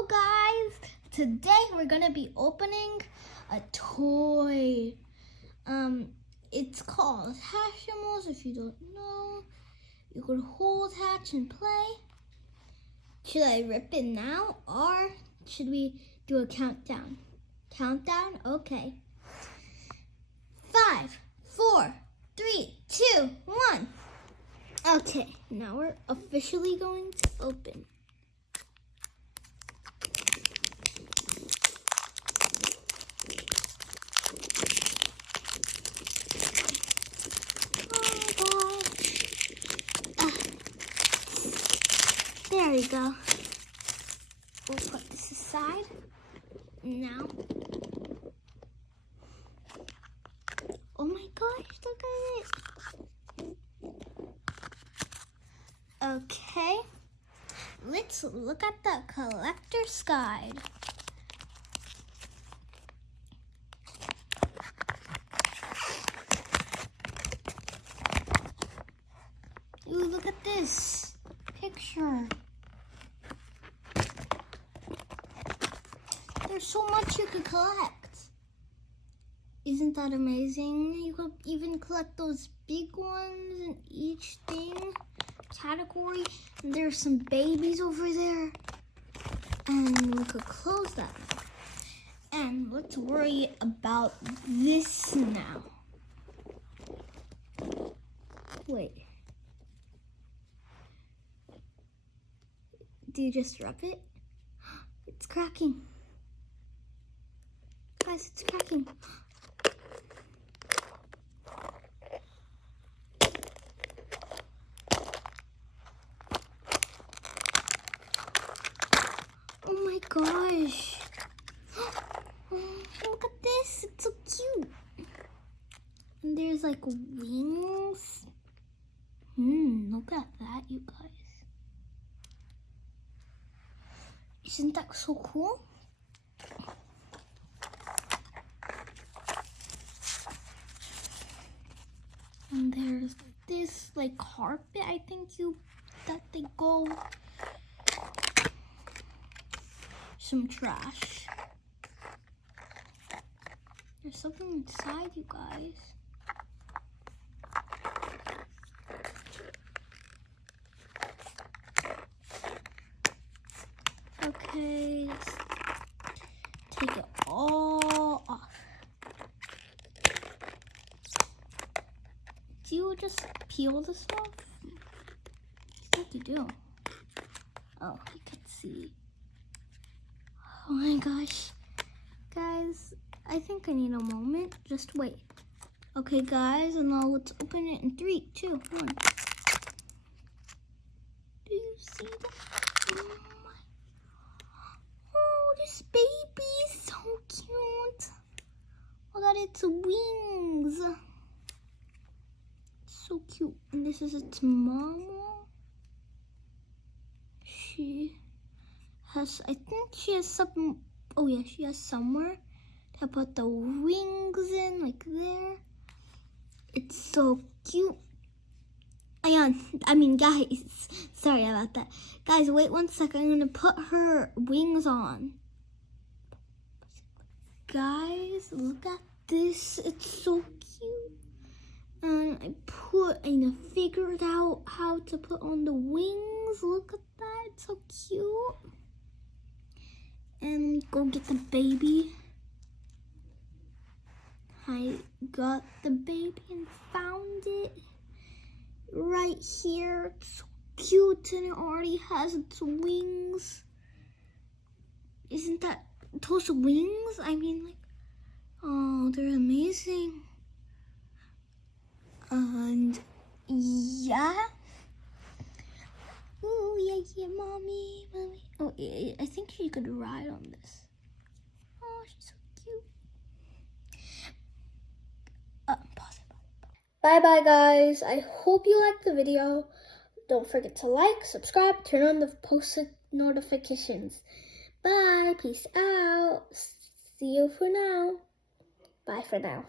Hello guys! Today we're gonna be opening a toy. It's called Hatchimals. If you don't know, you could hold Hatch and play. Should I rip it now or should we do a countdown? Countdown? Okay. 5, 4, 3, 2, 1. Okay, now we're officially going to open. There we go. We'll put this aside. Now. Oh my gosh, look at it. Okay. Let's look at the collector's guide. Ooh, look at this picture. There's so much you could collect. Isn't that amazing? You could even collect those big ones in each thing category. And there's some babies over there. And we could close that. And let's worry about this now. Wait. Do you just rub it? It's cracking. Guys, it's cracking. Oh my gosh. Oh, look at this. It's so cute. And there's like wings. Look at that, you guys. Isn't that so cool? And there's this like carpet, I think that they go. Some trash. There's something inside, you guys. Okay, let's take it all off. Do you just peel this off? What do you do? Oh, I can see. Oh my gosh. Guys, I think I need a moment. Just wait. Okay, guys, and now let's open it in 3, 2, 1. Do you see that? Oh, this baby is so cute. Look at its wings. So cute. And this is its mama. She has, I think she has some, oh yeah, she has somewhere to put the wings in, like there. It's so cute. Guys, sorry about that. Guys, wait 1 second. I'm gonna put her wings on. Guys, look at this. It's so cute. And I figured out how to put on the wings. Look at that. It's so cute. And go get the baby. I got the baby and found it right here. It's so cute and it already has its wings. Isn't that those wings? Oh, they're amazing. And yeah. Oh, yeah, mommy. Oh, I think she could ride on this. Oh, she's so cute. Pause it. Bye, guys. I hope you liked the video. Don't forget to like, subscribe, turn on the post notifications. Bye. Peace out. See you for now. Bye for now.